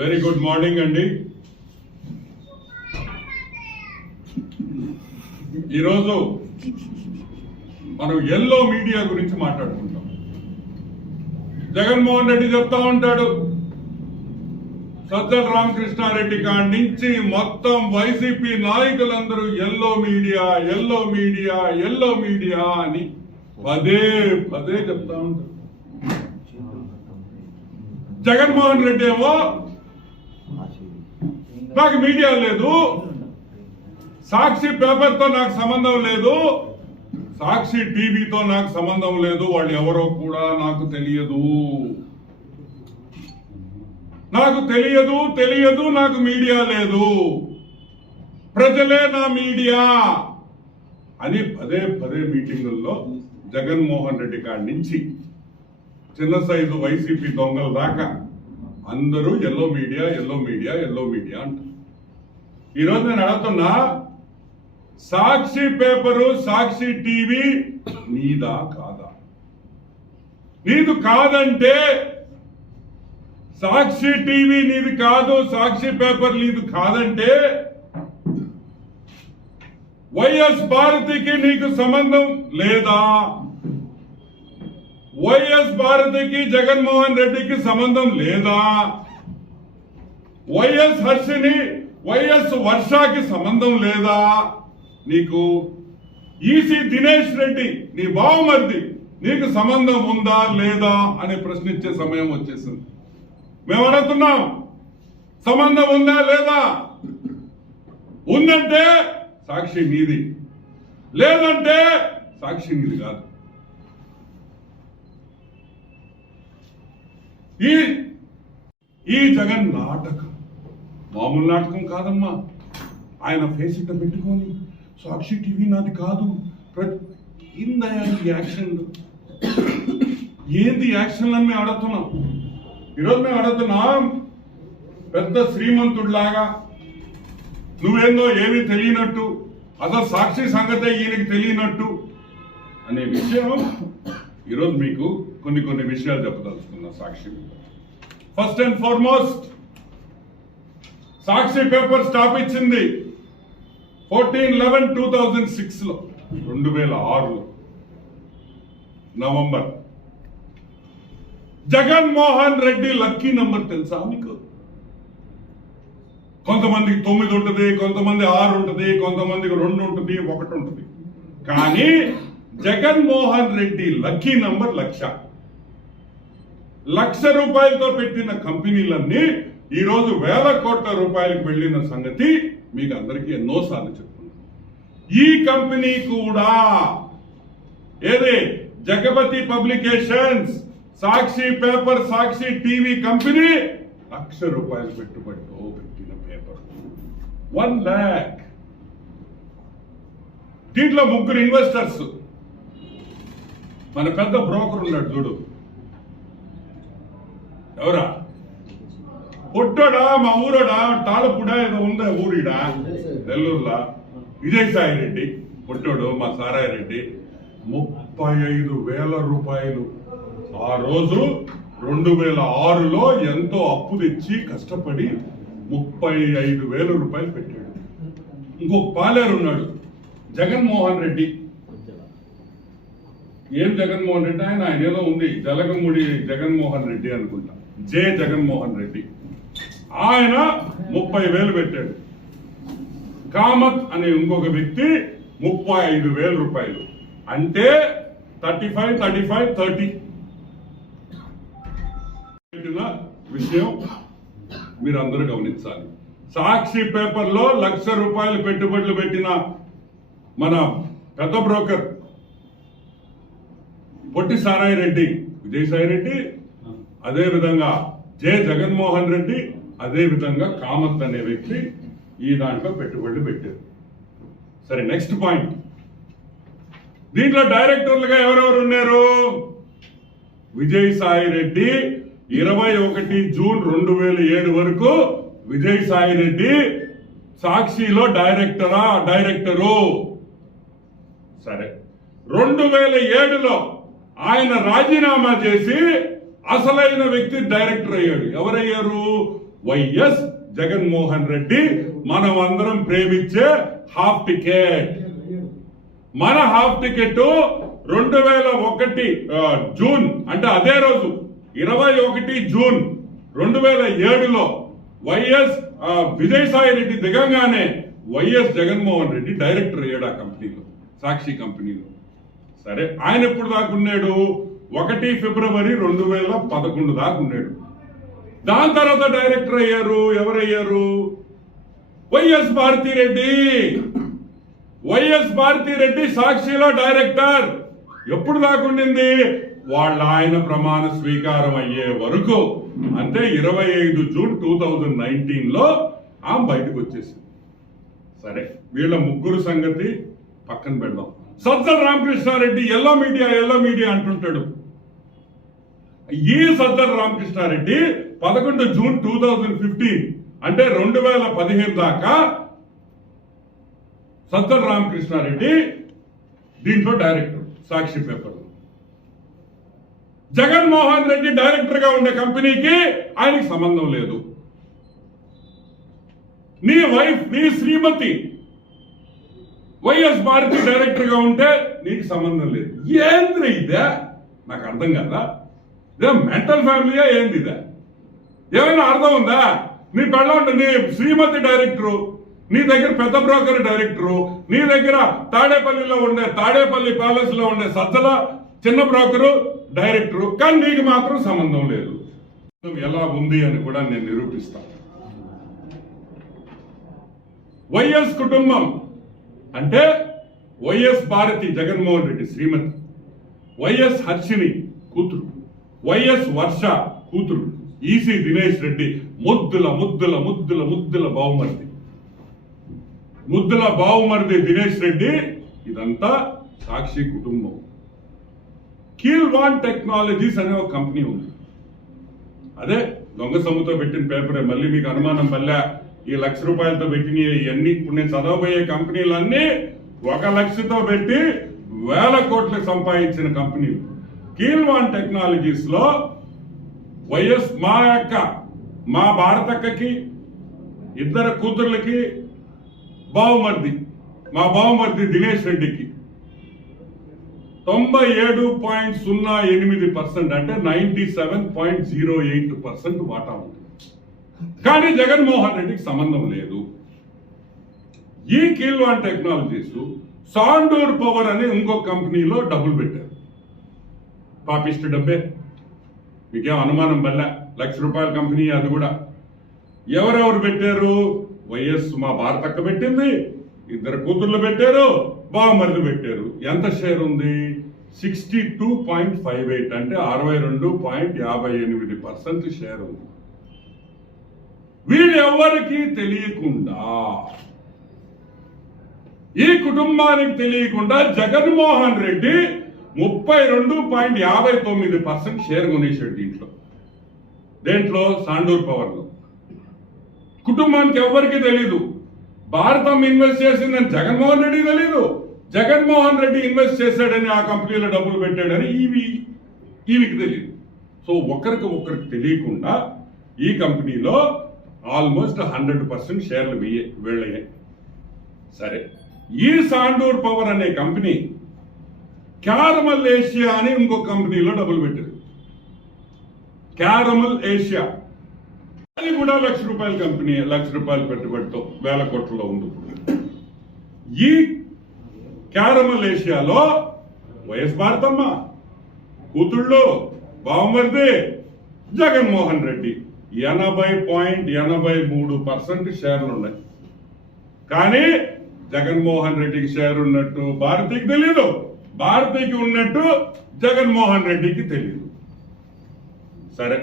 very good morning అండి ఈరోజు మనం ఎల్లో మీడియా గురించి మాట్లాడుకుంటాం జగన్మోహన్ రెడ్డి చెప్తా ఉంటాడు సజ్జల రామకృష్ణారెడ్డి కాడి నుంచి మొత్తం వైసీపీ నాయకులందరూ yellow media yellow media yellow media అని పదే పదే చెప్తా ఉంటారు జగన్మోహన్ రెడ్డి ఏమో నాకు మీడియా లేదు సాక్షి పేపర్ తో నాకు సంబంధం లేదు సాక్షి టీవీతో నాకు సంబంధం లేదు వాళ్ళు ఎవరో కూడా నాకు తెలియదు నాకు తెలియదు తెలియదు నాకు మీడియా లేదు ప్రజలే నా మీడియా అని పదే పదే మీటింగుల్లో జగన్మోహన్ రెడ్డి కాడి నుంచి చిన్న సైజు వైసీపీ దొంగల దాకా అందరూ yellow media yellow media yellow media అంటారు ఈరోజు నేను అడుగుతున్నా సాక్షి పేపరు సాక్షి టీవీ నీదా కాదా నీదు కాదంటే సాక్షి టీవీ నీది కాదు సాక్షి పేపర్ నీది కాదంటే వైఎస్ భారతికి నీకు సంబంధం లేదా వైఎస్ భారతికి జగన్మోహన్ రెడ్డికి సంబంధం లేదా వైఎస్ హర్షిని వైఎస్ వర్షాకి సంబంధం లేదా నీకు ఈసీ దినేష్ రెడ్డి నీ బావమర్ది నీకు సంబంధం ఉందా లేదా అని ప్రశ్నించే సమయం వచ్చేసింది మేము అడుగుతున్నాం సంబంధం ఉందా లేదా ఉందంటే సాక్షి నీది లేదంటే సాక్షి నీది కాదు ఈ ఈ జగన్ నాటకం మామూలు నాటకం కాదమ్మా ఆయన ఫేస్ ఇట్ట పెట్టుకొని సాక్షి టీవీ నాది కాదు ఇందా యాక్షన్ ఏంది యాక్షన్ అని మేము అడుగుతున్నాం ఈరోజు మేము అడుగుతున్నాం పెద్ద శ్రీమంతుడిలాగా నువ్వేందో ఏమీ తెలియనట్టు అసలు సాక్షి సంగతే ఈయనకి తెలియనట్టు అనే విషయం ఈరోజు మీకు కొన్ని కొన్ని విషయాలు చెప్పదలుచుకున్నా Sakshi first and foremost Sakshi paper stop ఇచ్చింది ఫోర్టీన్ లెవెన్ టూ థౌజండ్ సిక్స్లో రెండు వేల ఆరులో November Jaganmohan Reddy lucky number తెలుసా మీకు కొంతమందికి తొమ్మిది ఉంటుంది కొంతమంది ఆరు ఉంటుంది కొంతమందికి రెండు ఉంటుంది ఒకటి ఉంటుంది కానీ జగన్మోహన్ రెడ్డి లక్కీ నంబర్ లక్ష లక్ష రూపాయలతో పెట్టిన కంపెనీలన్నీ ఈరోజు వేల కోట్ల రూపాయలకు వెళ్ళిన సంగతి మీకు అందరికీ ఎన్నోసార్లు చెప్తున్నాను ఈ కంపెనీ కూడా ఏది Jagapathi publications Sakshi paper Sakshi TV company లక్ష రూపాయలు పెట్టుబడితో పెట్టిన పేపర్ వన్ ల్యాక్ దీంట్లో ముగ్గురు ఇన్వెస్టర్స్ మన పెద్ద బ్రోకర్ ఉన్నాడు చూడు ఎవరా పుట్టడా మా ఊరడా తాళపుడ ఏదో ఉందా ఊరిడా నెల్లూరులా విజయసాయి రెడ్డి పుట్టడు మా సారాయి రెడ్డి ముప్పై ఐదు వేల రూపాయలు ఆ రోజు రెండు వేల ఆరులో ఎంతో అప్పు తెచ్చి కష్టపడి ముప్పై ఐదు వేల రూపాయలు పెట్టాడు ఇంకొక పాలేరు ఉన్నాడు జగన్మోహన్ రెడ్డి ఏం జగన్మోహన్ రెడ్డి ఆయన ఆయన ఏదో ఉంది జలగముడి జగన్మోహన్ రెడ్డి అనుకుంటా జే జగన్మోహన్ రెడ్డి ఆయన ముప్పై వేలు పెట్టాడు కామత్ అనే ఇంకొక వ్యక్తి ముప్పై ఐదు వేల రూపాయలు అంటే thirty five thirty five thirty పెట్టిన విషయం మీరు అందరూ గమనించాలి సాక్షి పేపర్లో లక్ష రూపాయలు పెట్టుబడులు పెట్టిన మన పెద్ద బ్రోకర్ పొట్టి సారాయి రెడ్డి విజయసాయి రెడ్డి అదేవిధంగా జే జగన్మోహన్ రెడ్డి అదేవిధంగా కామత్ అనే వ్యక్తి ఈ దాంట్లో పెట్టుబడులు పెట్టారు సరే నెక్స్ట్ పాయింట్ దీంట్లో డైరెక్టర్లుగా ఎవరెవరు ఉన్నారు విజయసాయి రెడ్డి ఇరవై ఒకటి జూన్ రెండు వేల ఏడు వరకు విజయ్ సాయి రెడ్డి సాక్షిలో డైరెక్టరా డైరెక్టరు సరే రెండు వేల ఏడులో ఆయన రాజీనామా చేసి అసలైన వ్యక్తి డైరెక్టర్ అయ్యాడు ఎవరయ్యారు వైఎస్ జగన్మోహన్ రెడ్డి మనం అందరం ప్రేమించే హాఫ్ టికెట్ మన హాఫ్ టికెట్ రెండు వేల ఒకటి జూన్ అంటే అదే రోజు ఇరవై ఒకటి జూన్ రెండు వేల ఏడులో YS Vijayasai Reddy దిగంగానే Y S Jaganmohan Reddy director అయ్యాడు ఆ కంపెనీలో సాక్షి కంపెనీలో సరే ఆయన ఎప్పుడు దాకా ఉన్నాడు ఒకటి ఫిబ్రవరి రెండు వేల పదకొండు దాకా ఉండేడు దాని తర్వాత డైరెక్టర్ అయ్యారు ఎవరయ్యారు వైఎస్ భారతిరెడ్డి వైఎస్ భారతిరెడ్డి సాక్షిలో డైరెక్టర్ ఎప్పుడు దాకుండింది వాళ్ళ ఆయన ప్రమాణ స్వీకారం అయ్యే వరకు అంటే ఇరవై ఐదు జూన్ టూ థౌజండ్ నైన్టీన్లో ఆమె బయటకు వచ్చేసింది సరే వీళ్ళ ముగ్గురు సంగతి పక్కన పెడదాం Sajjala Ramakrishna Reddy yellow media yellow media అంటుంటాడు ఈ సజ్జల రామకృష్ణారెడ్డి పదకొండు జూన్ టూ థౌజండ్ ఫిఫ్టీన్ అంటే రెండు వేల పదిహేను దాకా సజ్జల రామకృష్ణారెడ్డి దీంట్లో director Sakshi paper Jaganmohan Reddy director గా ఉండే కంపెనీకి ఆయనకి సంబంధం లేదు నీ వైఫ్ నీ శ్రీమతి వైఎస్ భారతి డైరెక్టర్గా ఉంటే నీకు సంబంధం లేదు ఏంది ఇదే నాకు అర్థం కదా ఇదే మెంటల్ ఫ్యామిలీయా ఏంది ఇదే ఏమైనా అర్థం ఉందా నీ పెళ్ళంటే నీ శ్రీమతి డైరెక్టరు నీ దగ్గర పెద్ద బ్రోకర్ డైరెక్టరు నీ దగ్గర తాడేపల్లిలో ఉండే తాడేపల్లి ప్యాలెస్ లో ఉండే సజ్జల చిన్న బ్రోకరు డైరెక్టరు కానీ నీకు మాత్రం సంబంధం లేదు ఎలా ఉంది అని కూడా నేను నిరూపిస్తాను వైఎస్ కుటుంబం అంటే వైఎస్ భారతి జగన్మోహన్ రెడ్డి శ్రీమతి వైఎస్ హర్షిని కూతురు వైఎస్ వర్ష కూతురు ఈసీ దినేష్ రెడ్డి ముద్దుల ముద్దుల ముద్దుల ముద్దుల బావుమరిది ముద్దుల బావుమరిది దినేష్ రెడ్డి ఇదంతా సాక్షి కుటుంబం కీల్వాన్ టెక్నాలజీస్ అనే ఒక కంపెనీ ఉంది అదే దొంగ సమ్ముతో పెట్టిన పేపరే మళ్ళీ మీకు అనుమానం వల్ల ఈ లక్ష రూపాయలతో పెట్టిన ఇవన్నీ ఇప్పుడు నేను చదవబోయే కంపెనీలన్నీ ఒక లక్షతో పెట్టి వేల కోట్లు సంపాదించిన కంపెనీలు కీల్వాన్ టెక్నాలజీస్ లో వైఎస్ మా యొక్క మా భారతక్కకి ఇద్దరు కూతుర్లకి బావుమర్ది మా బావుమర్ది దినేష్ రెడ్డికి తొంభై ఏడు పాయింట్ సున్నా ఎనిమిది పర్సెంట్ అంటే ninety seven point zero eight percent వాటా ఉంది కానీ జగన్మోహన్ రెడ్డికి సంబంధం లేదు ఈ కీల్వాన్ టెక్నాలజీస్ సాండోర్ పవర్ అనే ఇంకో కంపెనీలో డబ్బులు పెట్టారు పాపిస్ట్ డబ్బే మీకేం అనుమానం వల్ల లక్ష రూపాయల కంపెనీ అది కూడా ఎవరెవరు పెట్టారు వైఎస్ మా అక్క పెట్టింది ఇద్దరు కూతుర్లు పెట్టారు బామర్లు పెట్టారు ఎంత షేర్ ఉంది sixty two point five eight అంటే అరవై రెండు పాయింట్ యాభై ఎనిమిది పర్సెంట్ షేర్ ఉంది వీళ్ళెవ్వరికీ తెలియకుండా ఈ కుటుంబానికి తెలియకుండా జగన్మోహన్ రెడ్డి ముప్పై రెండు పాయింట్ యాభై తొమ్మిది పర్సెంట్ షేర్ కొనేసాడు దీంట్లో దేంట్లో సాండూర్ పవర్లో కుటుంబానికి ఎవరికి తెలీదు భారతం ఇన్వెస్ట్ చేసిందని జగన్మోహన్ రెడ్డి తెలీదు జగన్మోహన్ రెడ్డి ఇన్వెస్ట్ చేశాడని ఆ కంపెనీలో డబ్బులు పెట్టాడని ఇవి ఈవికి తెలియదు సో ఒకరికి ఒకరికి తెలియకుండా ఈ కంపెనీలో ఆల్మోస్ట్ హండ్రెడ్ పర్సెంట్ షేర్లు వెళ్ళాయి సరే ఈ సాండూర్ పవర్ అనే కంపెనీ క్యారమల్ ఏషియా అని ఇంకో కంపెనీలో డబ్బులు పెట్టింది క్యారమల్ ఏషియా అది కూడా లక్ష రూపాయల కంపెనీ లక్ష రూపాయలు పెట్టుబడితో వేల కోట్లలో ఉంది ఈ క్యారమల్ ఏషియాలో వైఎస్ భారతమ్మ కూతుళ్ళు బావమరిది జగన్మోహన్ రెడ్డి ఎనభై పాయింట్ ఎనభై మూడు పర్సెంట్ షేర్లు ఉన్నాయి కానీ జగన్మోహన్ రెడ్డికి షేర్ ఉన్నట్టు భారతికి తెలియదు భారతికి ఉన్నట్టు జగన్మోహన్ రెడ్డికి తెలియదు సరే